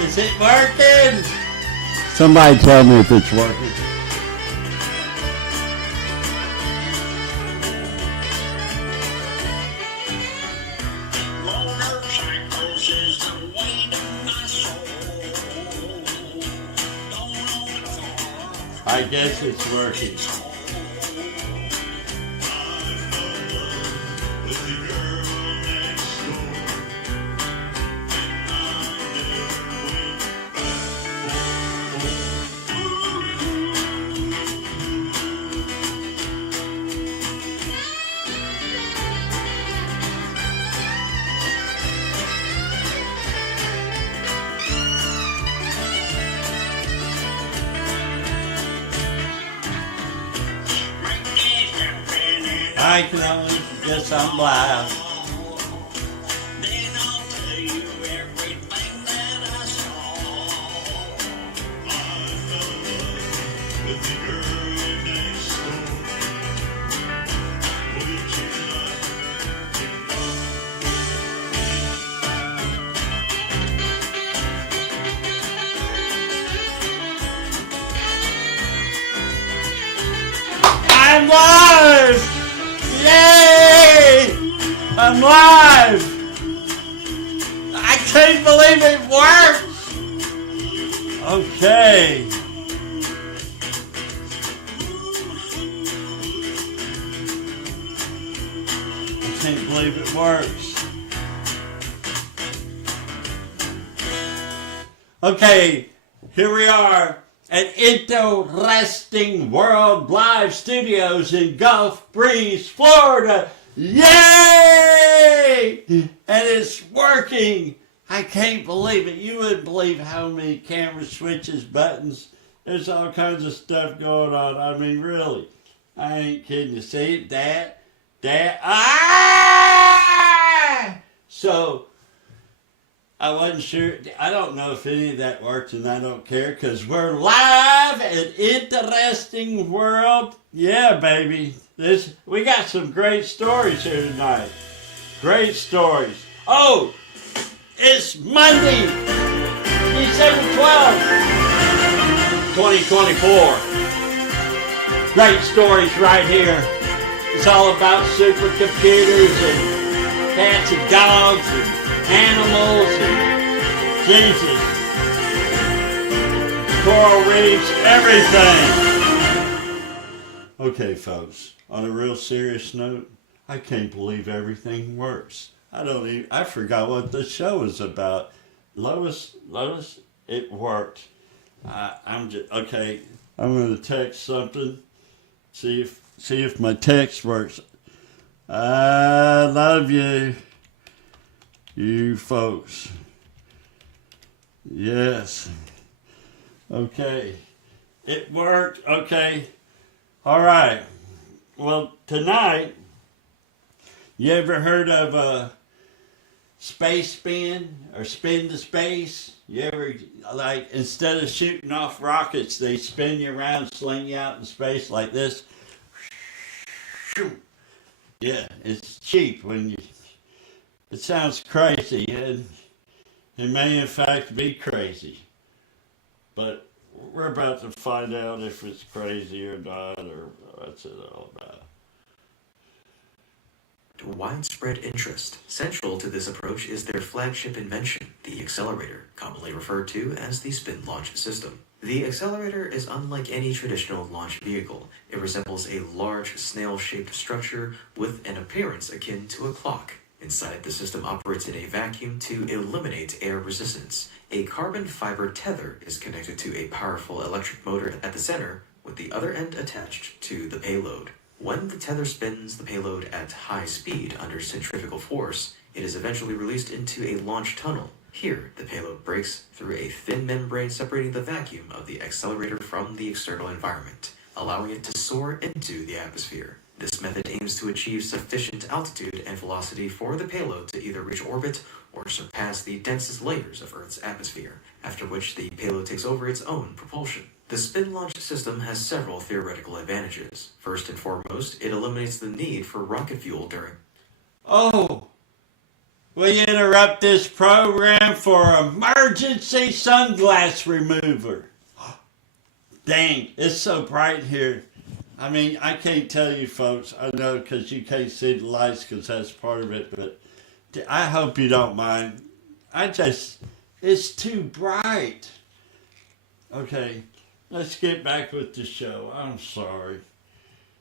Is it working? Somebody tell me if it's working. I guess it's working. I can only guess I'm live. I'm live! Yay! I'm live! I can't believe it works! Okay. I can't believe it works. Okay, here we are at Interesting World Live Studios in Gulf Breeze, Florida. Yay! And it's working. I can't believe it. You wouldn't believe how many camera switches, buttons. There's all kinds of stuff going on. I mean, really. I ain't kidding you. See it? That. Ah! So, I wasn't sure. I don't know if any of that works, and I don't care because we're live at Interesting World. Yeah, baby. We got some great stories here tonight. Great stories. Oh, it's Monday, December 12th, 2024. Great stories right here. It's all about supercomputers and cats and dogs and animals and Jesus, coral reefs, everything. Okay, folks, on a real serious note, I can't believe everything works. I forgot what the show is about. Lois, it worked. I'm going to text something, see if my text works. I love you. You folks. Yes. Okay. It worked. Okay. All right. Well, tonight, you ever heard of space spin or spin to space? You ever, like, instead of shooting off rockets, they spin you around, sling you out in space like this? Yeah, it's cheap when you... It sounds crazy, and it may in fact be crazy. But we're about to find out if it's crazy or not, or what's it all about. Widespread interest. Central to this approach is their flagship invention, the accelerator, commonly referred to as the Spin Launch system. The accelerator is unlike any traditional launch vehicle. It resembles a large snail-shaped structure with an appearance akin to a clock. Inside, the system operates in a vacuum to eliminate air resistance. A carbon fiber tether is connected to a powerful electric motor at the center, with the other end attached to the payload. When the tether spins the payload at high speed under centrifugal force, it is eventually released into a launch tunnel. Here, the payload breaks through a thin membrane separating the vacuum of the accelerator from the external environment, allowing it to soar into the atmosphere. This method aims to achieve sufficient altitude and velocity for the payload to either reach orbit or surpass the densest layers of Earth's atmosphere, after which the payload takes over its own propulsion. The Spin Launch system has several theoretical advantages. First and foremost, it eliminates the need for rocket fuel during... Oh! We interrupt this program for emergency sunglass remover. Dang, it's so bright here. I mean, I can't tell you folks, I know because you can't see the lights because that's part of it, but I hope you don't mind. It's too bright. Okay, let's get back with the show. I'm sorry.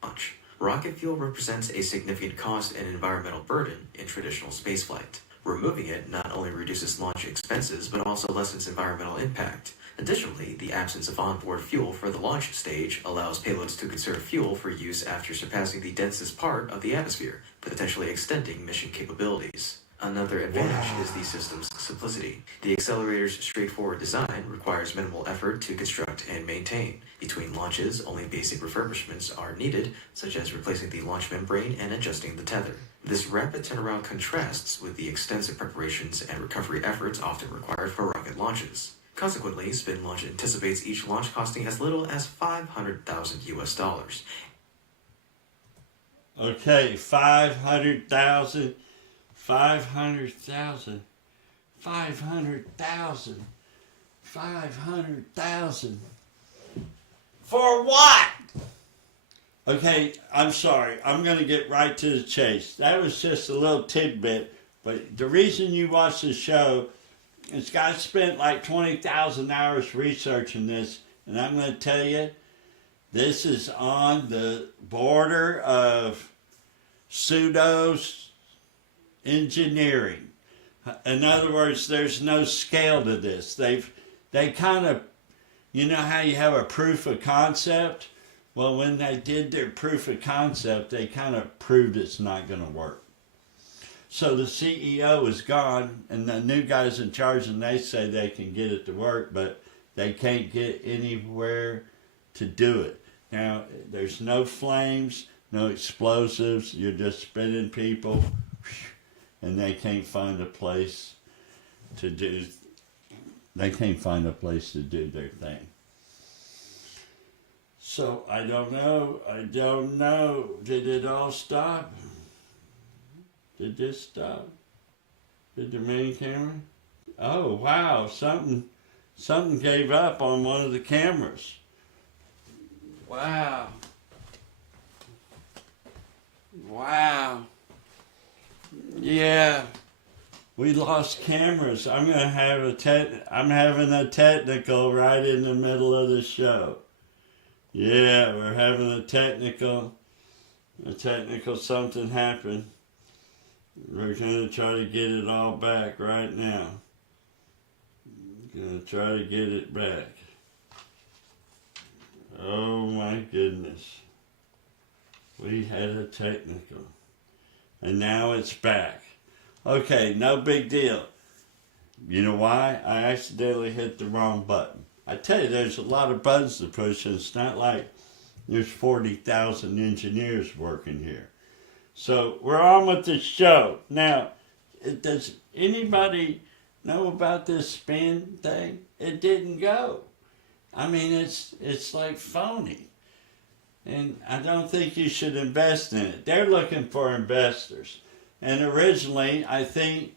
Launch. Rocket fuel represents a significant cost and environmental burden in traditional spaceflight. Removing it not only reduces launch expenses, but also lessens environmental impact. Additionally, the absence of onboard fuel for the launch stage allows payloads to conserve fuel for use after surpassing the densest part of the atmosphere, potentially extending mission capabilities. Another advantage is the system's simplicity. The accelerator's straightforward design requires minimal effort to construct and maintain. Between launches, only basic refurbishments are needed, such as replacing the launch membrane and adjusting the tether. This rapid turnaround contrasts with the extensive preparations and recovery efforts often required for rocket launches. Consequently, Spin Launch anticipates each launch costing as little as $500,000. Okay, 500,000. 500,000. 500,000. 500,000. For what? Okay, I'm sorry. I'm going to get right to the chase. That was just a little tidbit. But the reason you watch the show is I spent like 20,000 hours researching this. And I'm going to tell you, this is on the border of pseudo engineering. In other words, there's no scale to this. They kind of, you know how you have a proof of concept? Well, when they did their proof of concept, they kind of proved it's not going to work. So the CEO is gone, and the new guy's in charge, and they say they can get it to work, but they can't get anywhere to do it. Now, there's no flames, no explosives. You're just spinning people. And they can't find a place to do. They can't find a place to do their thing. So I don't know. Did it all stop? Did this stop? Did the main camera? Oh wow! Something gave up on one of the cameras. Wow. Wow. Yeah, we lost cameras. I'm having a technical right in the middle of the show. Yeah, we're having a technical something happened. We're gonna try to get it all back right now. Gonna try to get it back. Oh my goodness. We had a technical. And now it's back. Okay, no big deal. You know why? I accidentally hit the wrong button. I tell you, there's a lot of buttons to push, and it's not like there's 40,000 engineers working here. So we're on with the show. Now, does anybody know about this spin thing? It didn't go. I mean, it's like phony. And I don't think you should invest in it. They're looking for investors. And originally, I think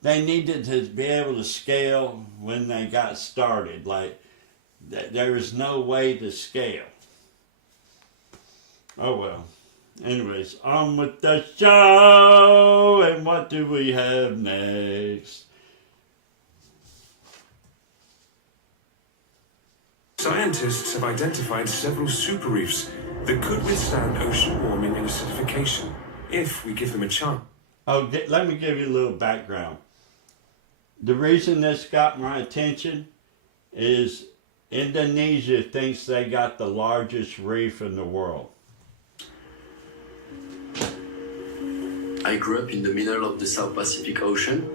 they needed to be able to scale when they got started. Like, there was no way to scale. Oh well. Anyways, on with the show. And what do we have next? Scientists have identified several super reefs that could withstand ocean warming and acidification if we give them a chance. Oh, let me give you a little background. The reason this got my attention is Indonesia thinks they got the largest reef in the world. I grew up in the middle of the South Pacific Ocean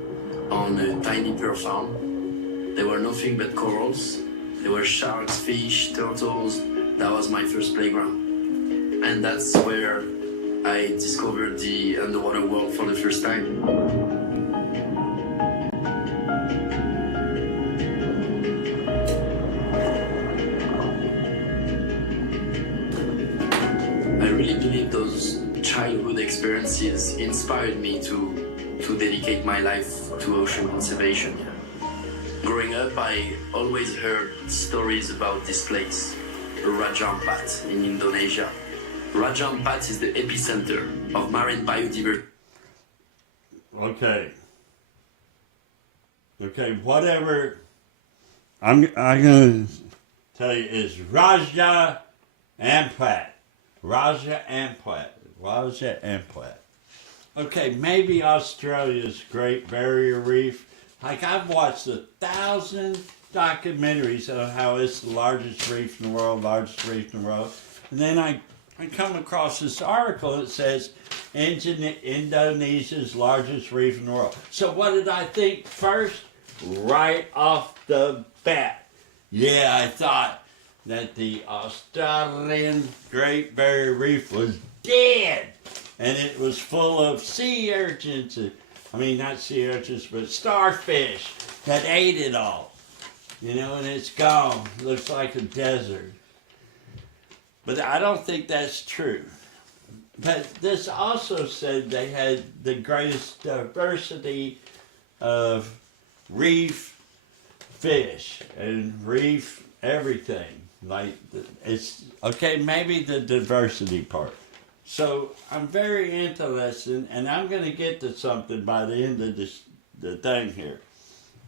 on a tiny pearl farm. There were nothing but corals. There were sharks, fish, turtles. That was my first playground. And that's where I discovered the underwater world for the first time. I really believe those childhood experiences inspired me to to dedicate my life to ocean conservation. Growing up, I always heard stories about this place, Raja Ampat in Indonesia. Raja Ampat is the epicenter of marine biodiversity. Okay. Okay, whatever I'm going to tell you is Raja Ampat. Raja Ampat. Raja Ampat. Okay, maybe Australia's Great Barrier Reef. Like, I've watched 1,000 documentaries on how it's the largest reef in the world, And then I come across this article that says Indonesia's largest reef in the world. So what did I think first? Right off the bat. Yeah, I thought that the Australian Great Barrier Reef was dead. And it was full of sea urchins. I mean, not sea urchins, but starfish that ate it all. You know, and it's gone. Looks like a desert. But I don't think that's true. But this also said they had the greatest diversity of reef fish and reef everything. Like, it's, okay, maybe the diversity part. So I'm very interested, and I'm going to get to something by the end of the thing here.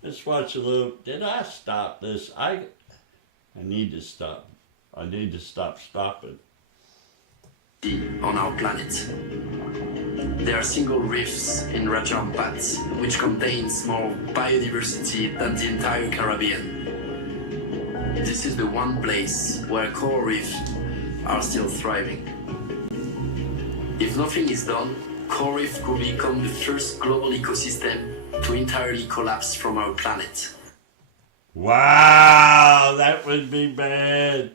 Let's watch a little. Did I stop this? I need to stop. I need to stop stopping. On our planet. There are single reefs in Raja Ampat, which contains more biodiversity than the entire Caribbean. This is the one place where coral reefs are still thriving. If nothing is done, coral reef could become the first global ecosystem to entirely collapse from our planet. Wow, that would be bad.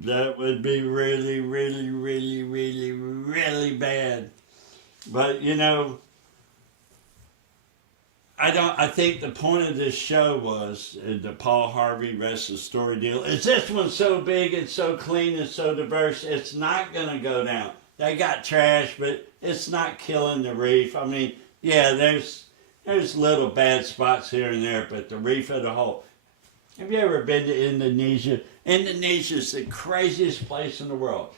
That would be really, really, really, really, really bad. But, you know, I think the point of this show was, the Paul Harvey Rest of the Story deal, is this one so big and so clean and so diverse, it's not going to go down. They got trash, but it's not killing the reef. I mean, yeah, there's little bad spots here and there, but the reef as a whole. Have you ever been to Indonesia? Indonesia is the craziest place in the world.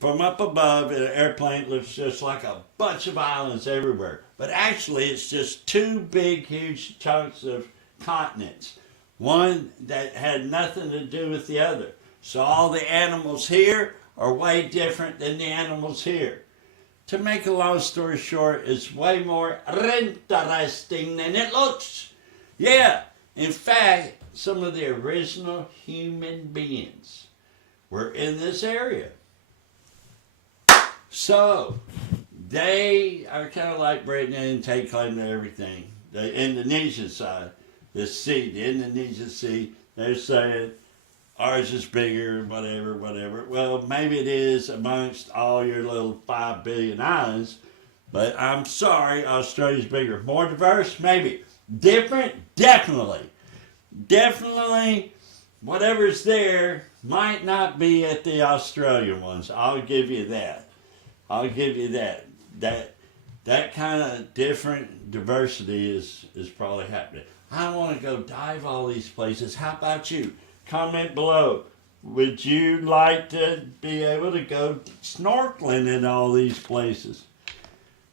From up above, an airplane looks just like a bunch of islands everywhere. But actually, it's just two big, huge chunks of continents. One that had nothing to do with the other. So all the animals here are way different than the animals here. To make a long story short, it's way more interesting than it looks. Yeah, in fact, some of the original human beings were in this area. So, they are kind of like Britain and take claim to everything. The Indonesian side, the Indonesian sea, they're saying ours is bigger, whatever. Well, maybe it is amongst all your little 5 billion islands, but I'm sorry, Australia's bigger. More diverse? Maybe. Different? Definitely. Definitely, whatever's there might not be at the Australian ones. I'll give you that. That kind of different diversity is probably happening. I want to go dive all these places. How about you? Comment below. Would you like to be able to go snorkeling in all these places?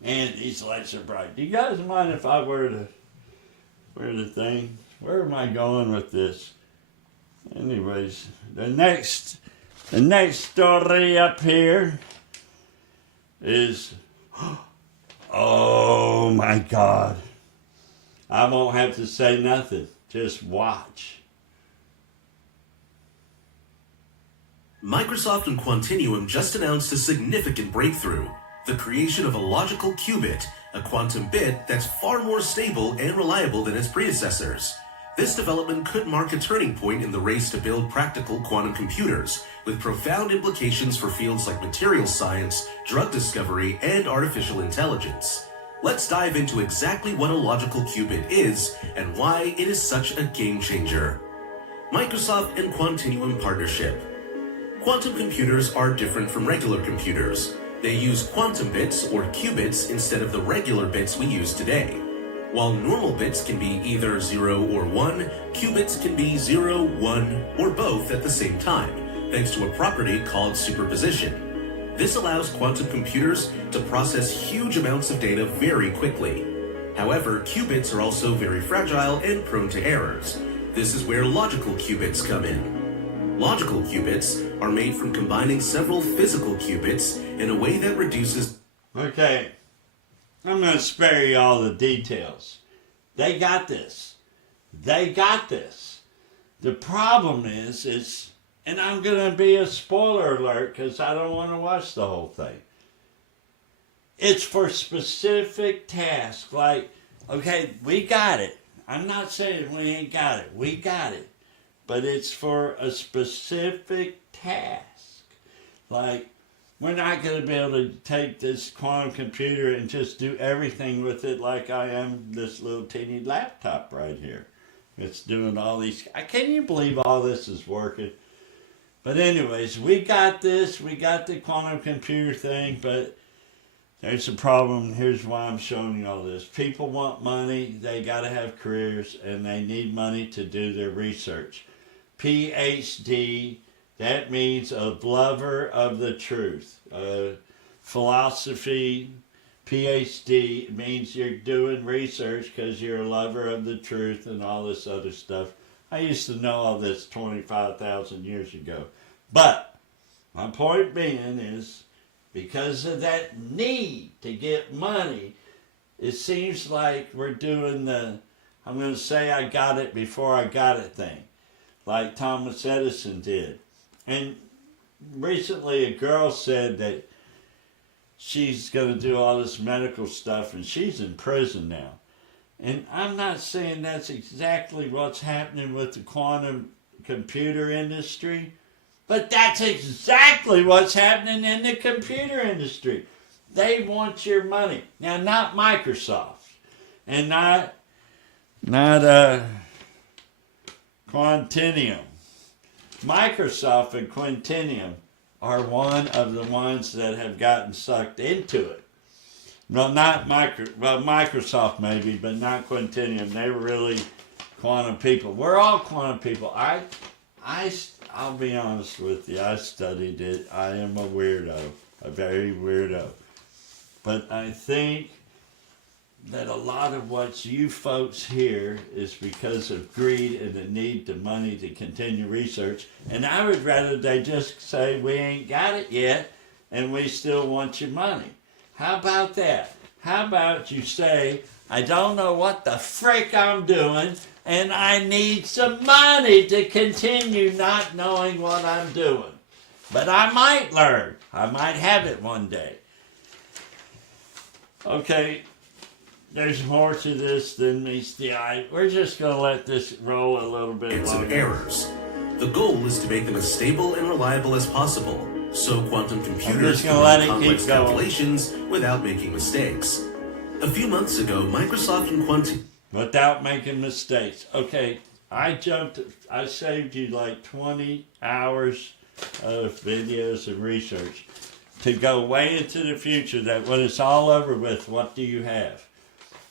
And these lights are bright. Do you guys mind if I wear the thing? Where am I going with this? Anyways, the next story up here is, oh my God. I won't have to say nothing. Just watch. Microsoft and Quantinuum just announced a significant breakthrough, the creation of a logical qubit, a quantum bit that's far more stable and reliable than its predecessors. This development could mark a turning point in the race to build practical quantum computers, with profound implications for fields like materials science, drug discovery, and artificial intelligence. Let's dive into exactly what a logical qubit is and why it is such a game changer. Microsoft and Quantinuum partnership. Quantum computers are different from regular computers. They use quantum bits or qubits instead of the regular bits we use today. While normal bits can be either 0 or 1, qubits can be 0, 1, or both at the same time, thanks to a property called superposition. This allows quantum computers to process huge amounts of data very quickly. However, qubits are also very fragile and prone to errors. This is where logical qubits come in. Logical qubits are made from combining several physical qubits in a way that reduces... Okay, I'm going to spare you all the details. They got this. They got this. The problem is, and I'm going to be a spoiler alert because I don't want to watch the whole thing. It's for specific tasks. Like, okay, we got it. I'm not saying we ain't got it. We got it. But it's for a specific task. Like, we're not going to be able to take this quantum computer and just do everything with it like I am this little teeny laptop right here. It's doing all these... Can't you believe all this is working? But anyways, we got this. We got the quantum computer thing, but there's a problem. Here's why I'm showing you all this. People want money. They got to have careers, and they need money to do their research. PhD, that means a lover of the truth. Philosophy, PhD, means you're doing research because you're a lover of the truth and all this other stuff. I used to know all this 25,000 years ago. But my point being is, because of that need to get money, it seems like we're doing the, I'm going to say I got it before I got it thing, like Thomas Edison did. And recently a girl said that she's going to do all this medical stuff and she's in prison now. And I'm not saying that's exactly what's happening with the quantum computer industry, but that's exactly what's happening in the computer industry. They want your money. Now, not Microsoft and not Quantinuum. Microsoft and Quantinuum are one of the ones that have gotten sucked into it. Well, Microsoft maybe, but not Quantinuum. They were really quantum people. We're all quantum people. I'll be honest with you. I studied it. I am a weirdo, a very weirdo. But I think that a lot of what you folks hear is because of greed and the need to money to continue research. And I would rather they just say, we ain't got it yet, and we still want your money. How about that? How about you say, I don't know what the frick I'm doing, and I need some money to continue not knowing what I'm doing. But I might learn. I might have it one day. Okay, there's more to this than meets the eye. We're just going to let this roll a little bit longer. And errors. The goal is to make them as stable and reliable as possible, so quantum computers can run complex calculations without making mistakes. A few months ago, Microsoft and Quantum... Without making mistakes. Okay, I saved you like 20 hours of videos and research to go way into the future that when it's all over with, what do you have?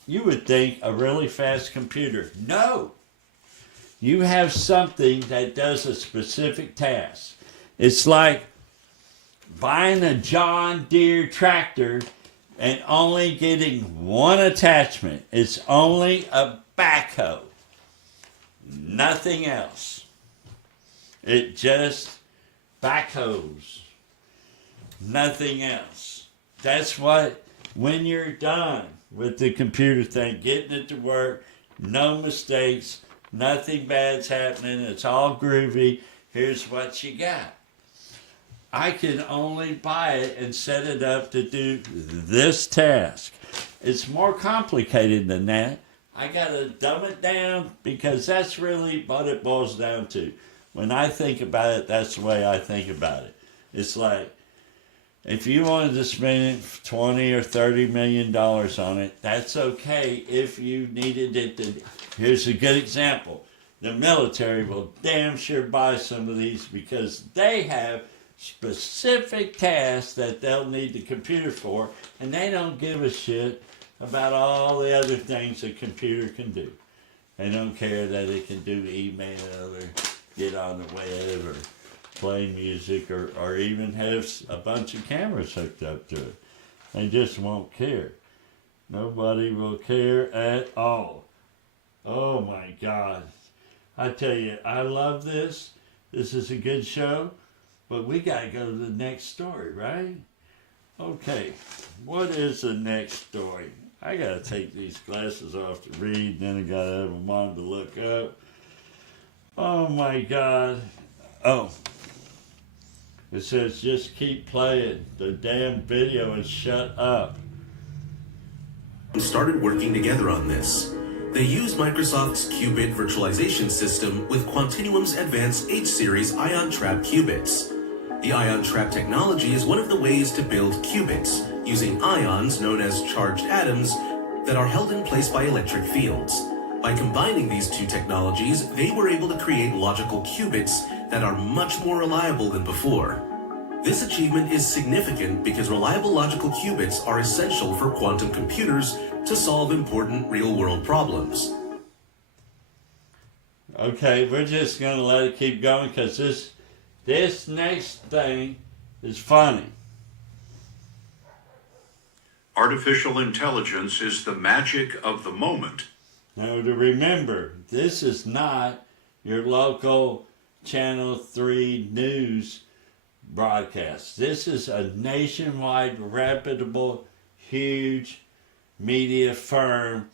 You would think a really fast computer. No! You have something that does a specific task. It's like buying a John Deere tractor and only getting one attachment. It's only a backhoe. Nothing else. It just backhoes. Nothing else. That's what, when you're done with the computer thing, getting it to work, no mistakes, nothing bad's happening, it's all groovy, here's what you got. I can only buy it and set it up to do this task. It's more complicated than that. I got to dumb it down because that's really what it boils down to. When I think about it, that's the way I think about it. It's like, if you wanted to spend $20 or $30 million on it, that's okay if you needed it to. Here's a good example. The military will damn sure buy some of these because they have specific tasks that they'll need the computer for, and they don't give a shit about all the other things a computer can do. They don't care that it can do email or get on the web or play music or even have a bunch of cameras hooked up to it. They just won't care. Nobody will care at all. Oh my God. I tell you, I love this. This is a good show. But we got to go to the next story, right? Okay, what is the next story? I got to take these glasses off to read, then I got to have them on to look up. Oh my God. Oh, it says just keep playing the damn video and shut up. Started working together on this. They use Microsoft's qubit virtualization system with Quantinuum's advanced H-series ion trap qubits. The ion trap technology is one of the ways to build qubits, using ions known as charged atoms that are held in place by electric fields. By combining these two technologies, they were able to create logical qubits that are much more reliable than before. This achievement is significant because reliable logical qubits are essential for quantum computers to solve important real-world problems. Okay, we're just going to let it keep going because this next thing is funny. Artificial intelligence is the magic of the moment. Now to remember, this is not your local Channel 3 news broadcast. This is a nationwide, reputable, huge media firm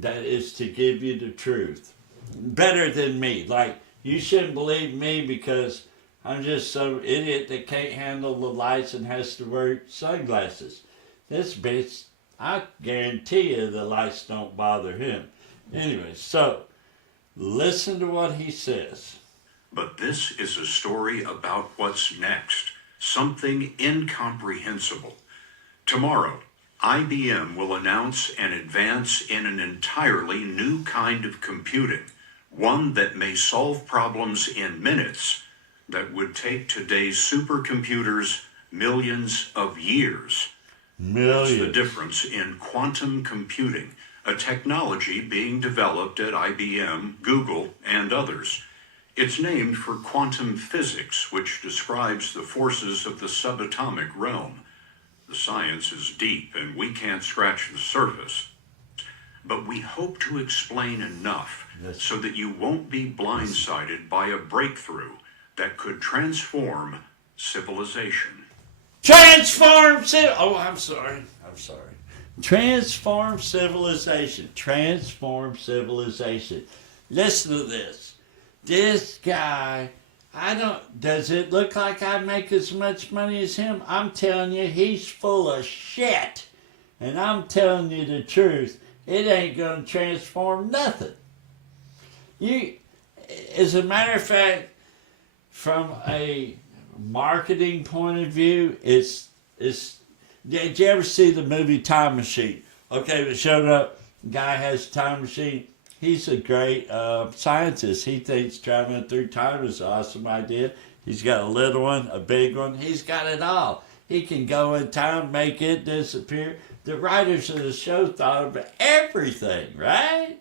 that is to give you the truth. Better than me. Like, you shouldn't believe me because I'm just some idiot that can't handle the lights and has to wear sunglasses. This bitch, I guarantee you the lights don't bother him. Anyway, so listen to what he says. But this is a story about what's next, something incomprehensible. Tomorrow, IBM will announce an advance in an entirely new kind of computing, one that may solve problems in minutes that would take today's supercomputers millions of years. Millions. That's the difference in quantum computing, a technology being developed at IBM, Google, and others. It's named for quantum physics, which describes the forces of the subatomic realm. The science is deep, and we can't scratch the surface. But we hope to explain enough so that you won't be blindsided by a breakthrough that could transform civilization. Transform civilization. Transform civilization. Listen to this. This guy, does it look like I make as much money as him? I'm telling you, he's full of shit. And I'm telling you the truth. It ain't going to transform nothing. As a matter of fact, from a marketing point of view, did you ever see the movie Time Machine? Okay, it showed up, guy has a time machine. He's a great scientist. He thinks traveling through time is an awesome idea. He's got a little one, a big one. He's got it all. He can go in time, make it disappear. The writers of the show thought of everything, right?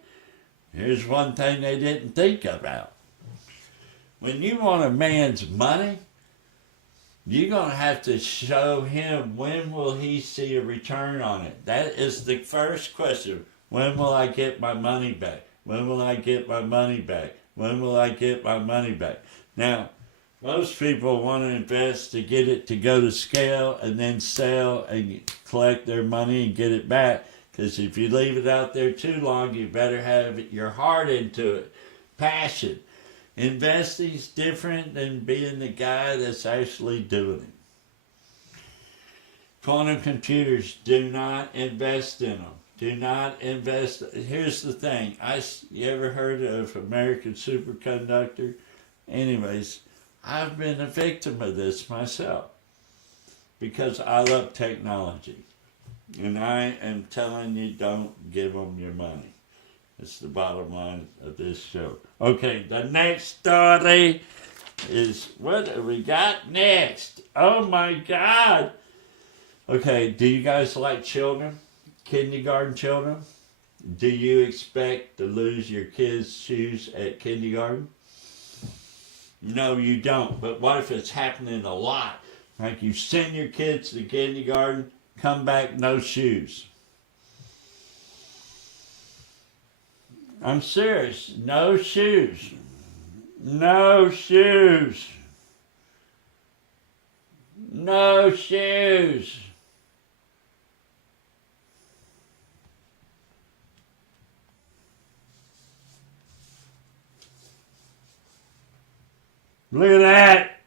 Here's one thing they didn't think about. When you want a man's money, you're going to have to show him when will he see a return on it. That is the first question. When will I get my money back? When will I get my money back? When will I get my money back? Now, most people want to invest to get it to go to scale and then sell and collect their money and get it back. Because if you leave it out there too long, you better have your heart into it. Passion. Investing's different than being the guy that's actually doing it. Quantum computers, do not invest in them. Do not invest. Here's the thing. You ever heard of American Superconductor? Anyways, I've been a victim of this myself because I love technology. And I am telling you, don't give them your money. It's the bottom line of this show. Okay, the next story is what have we got next? Oh my God. Okay, do you guys like children? Kindergarten children? Do you expect to lose your kids' shoes at kindergarten? No, you don't. But what if it's happening a lot? Like you send your kids to kindergarten, come back, no shoes. I'm serious. No shoes. No shoes. No shoes. Look at that.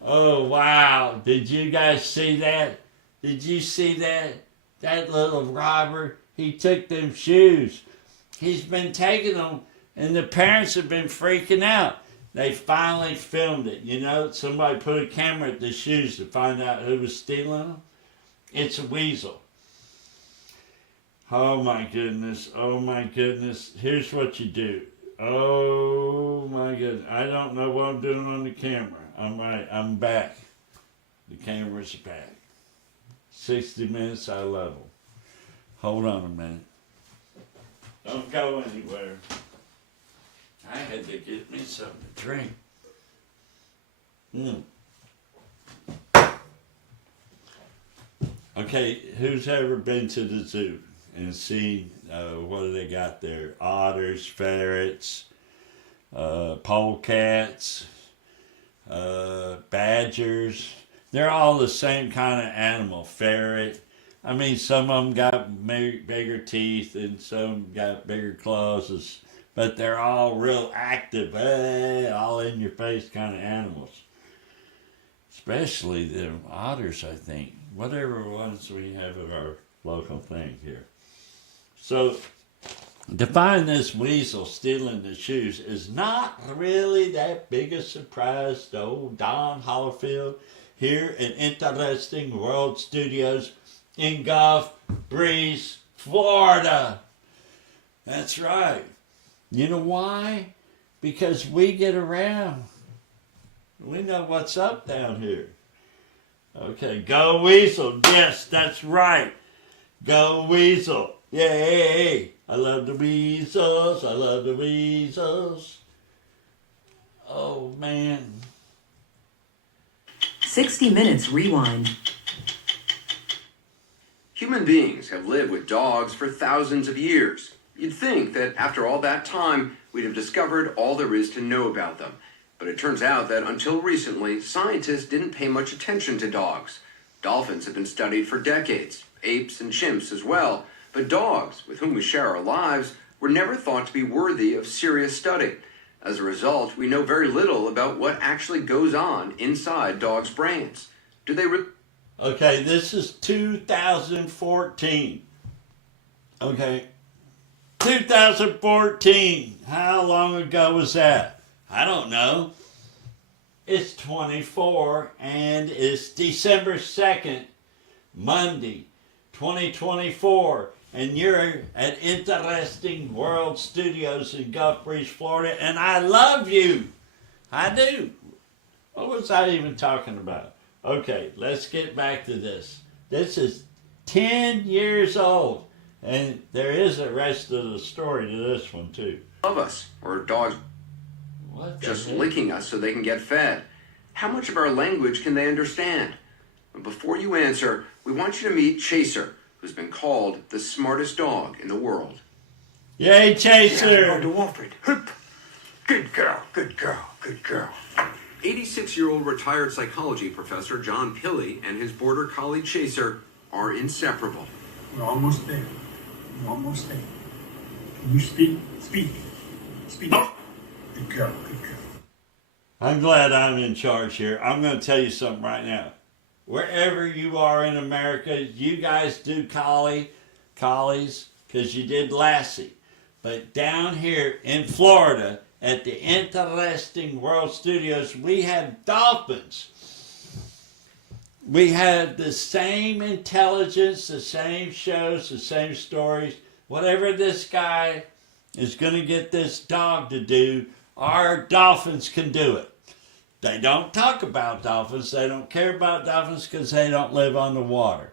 Oh, wow. Did you guys see that? Did you see that? That little robber, he took them shoes. He's been taking them, and the parents have been freaking out. They finally filmed it. You know, somebody put a camera at the shoes to find out who was stealing them. It's a weasel. Oh, my goodness. Oh, my goodness. Here's what you do. Oh my goodness. I don't know what I'm doing on the camera. I'm back. The camera's back. 60 minutes, I level. Hold on a minute. Don't go anywhere. I had to get me something to drink. Okay, who's ever been to the zoo and seen what do they got there? Otters, ferrets, polecats, badgers. They're all the same kind of animal. Ferret. I mean, some of them got bigger teeth and some got bigger claws, but they're all real active, all in your face kind of animals. Especially the otters, I think. Whatever ones we have at our local thing here. So, to find this weasel stealing the shoes is not really that big a surprise to old Don Holifield here in Interesting World Studios in Gulf Breeze, Florida. That's right. You know why? Because we get around. We know what's up down here. Okay, go Weasel. Yes, that's right. Go Weasel. Yay! I love the weasels. I love the weasels. Oh, man. 60 Minutes Rewind. Human beings have lived with dogs for thousands of years. You'd think that after all that time, we'd have discovered all there is to know about them. But it turns out that until recently, scientists didn't pay much attention to dogs. Dolphins have been studied for decades, apes and chimps as well. But dogs, with whom we share our lives, were never thought to be worthy of serious study. As a result, we know very little about what actually goes on inside dogs' brains. Do they Okay, this is 2014. Okay, 2014. How long ago was that? I don't know. It's 24 and it's December 2nd, Monday, 2024. And you're at Interesting World Studios in Gulf Breeze, Florida. And I love you. I do. What was I even talking about? Okay, let's get back to this. This is 10 years old. And there is a rest of the story to this one, too. love us, or dogs just licking us so they can get fed? How much of our language can they understand? But before you answer, we want you to meet Chaser, who's been called the smartest dog in the world. Yay, Chaser! Going to Walford. Hup. Good girl, good girl, good girl. 86-year-old retired psychology professor John Pilley and his border collie Chaser are inseparable. We're almost there. We're almost there. Can you speak? Speak. Speak. Good girl, good girl. I'm glad I'm in charge here. I'm going to tell you something right now. Wherever you are in America, you guys do collies, because you did Lassie. But down here in Florida, at the Interesting World Studios, we have dolphins. We have the same intelligence, the same shows, the same stories. Whatever this guy is going to get this dog to do, our dolphins can do it. They don't talk about dolphins. They don't care about dolphins because they don't live on the water.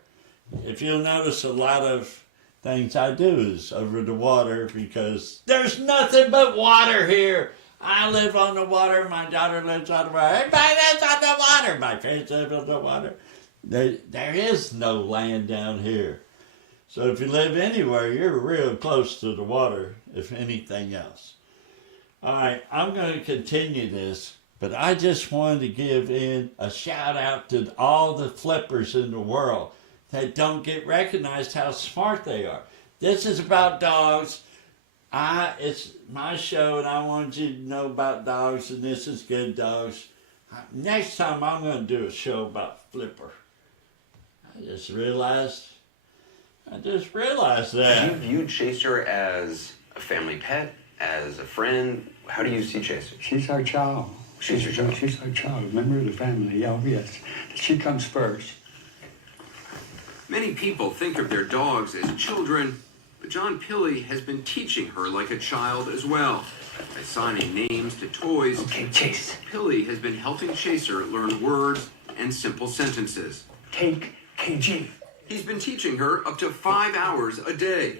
If you'll notice, a lot of things I do is over the water because there's nothing but water here. I live on the water. My daughter lives on the water. Everybody lives on the water. My parents live on the water. There is no land down here. So if you live anywhere, you're real close to the water, if anything else. All right, I'm going to continue this. But I just wanted to give in a shout out to all the flippers in the world that don't get recognized how smart they are. This is about dogs. It's my show and I wanted you to know about dogs, and this is good dogs. Next time I'm going to do a show about Flipper. I just realized that. Do you view Chaser as a family pet, as a friend? How do you see Chaser? She's our child. She's your child? She's our child, member of the family. Oh, yes. She comes first. Many people think of their dogs as children, but John Pilley has been teaching her like a child as well. Assigning names to toys, Okay, Chase. Pilley has been helping Chaser learn words and simple sentences. Take KG. He's been teaching her up to 5 hours a day,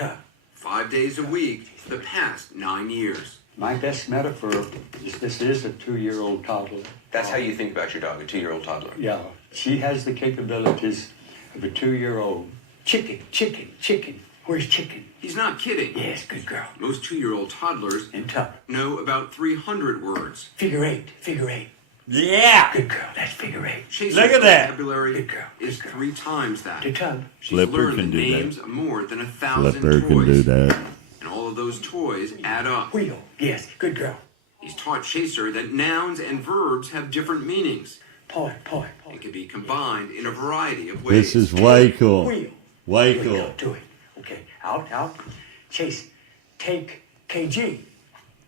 Yes. 5 days a week, the past 9 years. My best metaphor is this is a 2-year-old toddler. That's how you think about your dog, a 2-year-old toddler. Yeah, she has the capabilities of a 2-year-old. Chicken, chicken, chicken. Where's chicken? He's not kidding. Yes, good girl. Most 2-year-old toddlers And tub. know about 300 words. Figure eight, figure eight. Yeah! Good girl, that's figure eight. Chaser's Look at that. vocabulary Good girl, is good girl. 3 times that. To tub. She's Flipper learned can the do that. names of more than 1,000 Flipper toys. can do that. And all of those toys add up. Wheel. Yes, good girl. He's taught Chaser that nouns and verbs have different meanings Paw, paw, and paw. can be combined in a variety of ways. This is way cool. Wheel. Way Do it, cool. go, do it. Okay, out, out. Chase, take KG.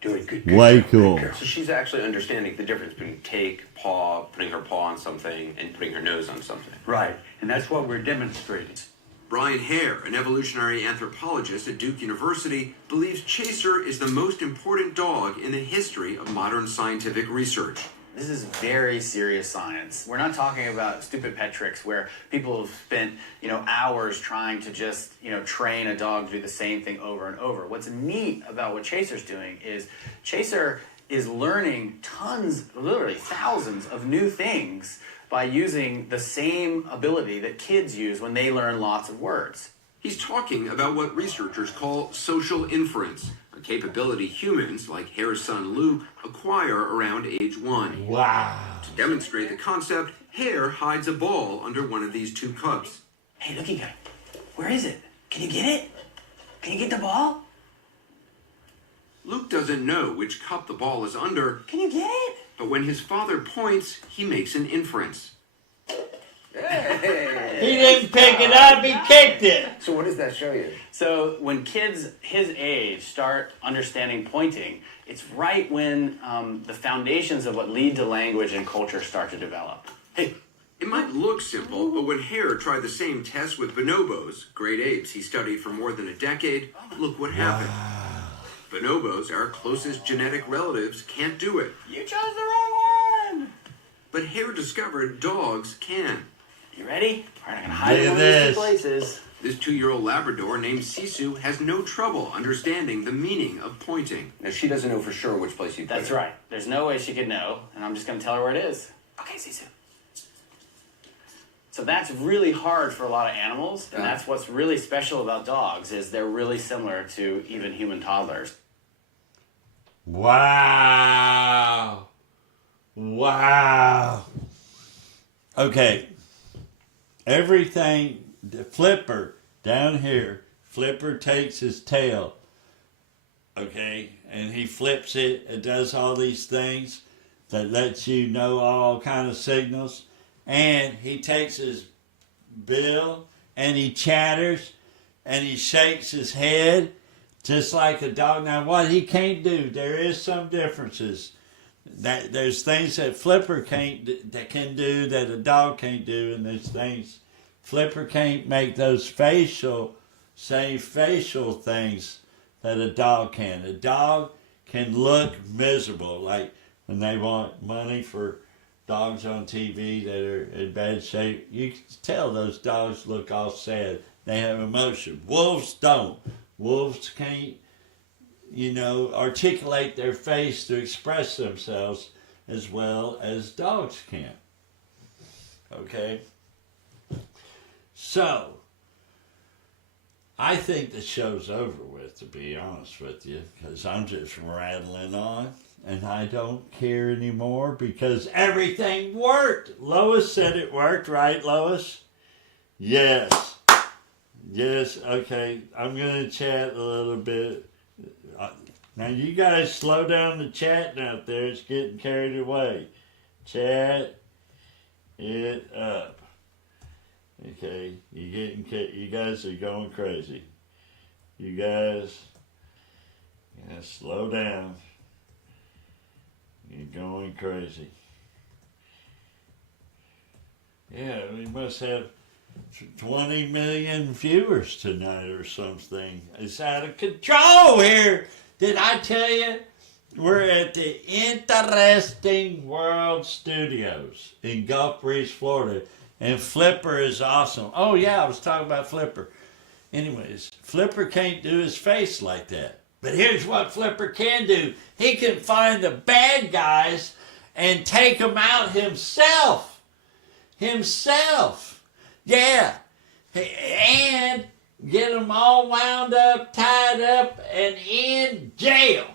Do it, good girl. Way good cool. girl. So she's actually understanding the difference between take, paw, putting her paw on something, and putting her nose on something. Right, and that's what we're demonstrating. Brian Hare, an evolutionary anthropologist at Duke University, believes Chaser is the most important dog in the history of modern scientific research. This is very serious science. We're not talking about stupid pet tricks where people have spent, hours trying to just, train a dog to do the same thing over and over. What's neat about what Chaser's doing is Chaser is learning tons, literally thousands of new things by using the same ability that kids use when they learn lots of words. He's talking about what researchers call social inference, a capability humans, like Hare's son Luke, acquire around age 1. Wow. To demonstrate the concept, Hare hides a ball under one of these 2 cups. Hey, looky guy, where is it? Can you get it? Can you get the ball? Luke doesn't know which cup the ball is under, Can you get it? but when his father points, he makes an inference. He didn't pick it up, he kicked it. So what does that show you? So when kids his age start understanding pointing, it's right when the foundations of what lead to language and culture start to develop. Hey, it might look simple, but when Hare tried the same test with bonobos, great apes he studied for more than a decade, look what happened. Bonobos, our closest genetic relatives, can't do it. You chose the wrong one! But Hare discovered dogs can. You ready? All right, I'm gonna hide Look in at one of these this. 2 places. This 2-year-old Labrador named Sisu has no trouble understanding the meaning of pointing. Now, she doesn't know for sure which place you put That's right. There's no way she could know, and I'm just gonna tell her where it is. Okay, Sisu. So that's really hard for a lot of animals, and that's what's really special about dogs is they're really similar to even human toddlers. Wow. Wow. Okay. Everything, the Flipper down here, Flipper takes his tail, okay, and he flips it. It does all these things that lets you know all kind of signals. And he takes his bill and he chatters and he shakes his head just like a dog. Now, what he can't do, there is some differences. That there's things that Flipper can do that a dog can't do, and there's things Flipper can't make those same facial things that a dog can. A dog can look miserable, like when they want money for dogs on TV that are in bad shape. You can tell those dogs look all sad. They have emotion. Wolves don't. Wolves can't, articulate their face to express themselves as well as dogs can. Okay? So, I think the show's over with, to be honest with you, because I'm just rattling on, and I don't care anymore because everything worked. Lois said it worked, right, Lois? Yes. Yes, okay. I'm going to chat a little bit. Now, you guys slow down the chatting out there. It's getting carried away. Chat it up. Okay, you guys are going crazy. You guys, slow down. You're going crazy. Yeah, we must have 20 million viewers tonight or something. It's out of control here. Did I tell you? We're at the Interesting World Studios in Gulf Breeze, Florida. And Flipper is awesome. Oh, yeah, I was talking about Flipper. Anyways, Flipper can't do his face like that. But here's what Flipper can do. He can find the bad guys and take them out himself. Himself. Yeah. And get them all wound up, tied up, and in jail.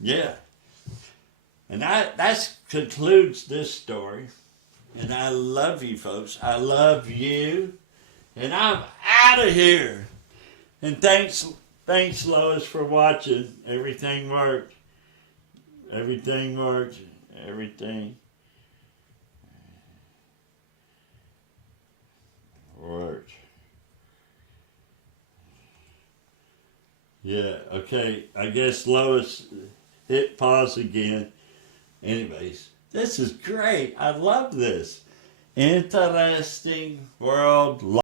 Yeah. And that concludes this story. And I love you, folks. I love you. And I'm out of here. And thanks, Lois, for watching. Everything worked. Everything worked. Everything worked. Yeah, okay. I guess Lois hit pause again. Anyways, this is great. I love this. Interesting World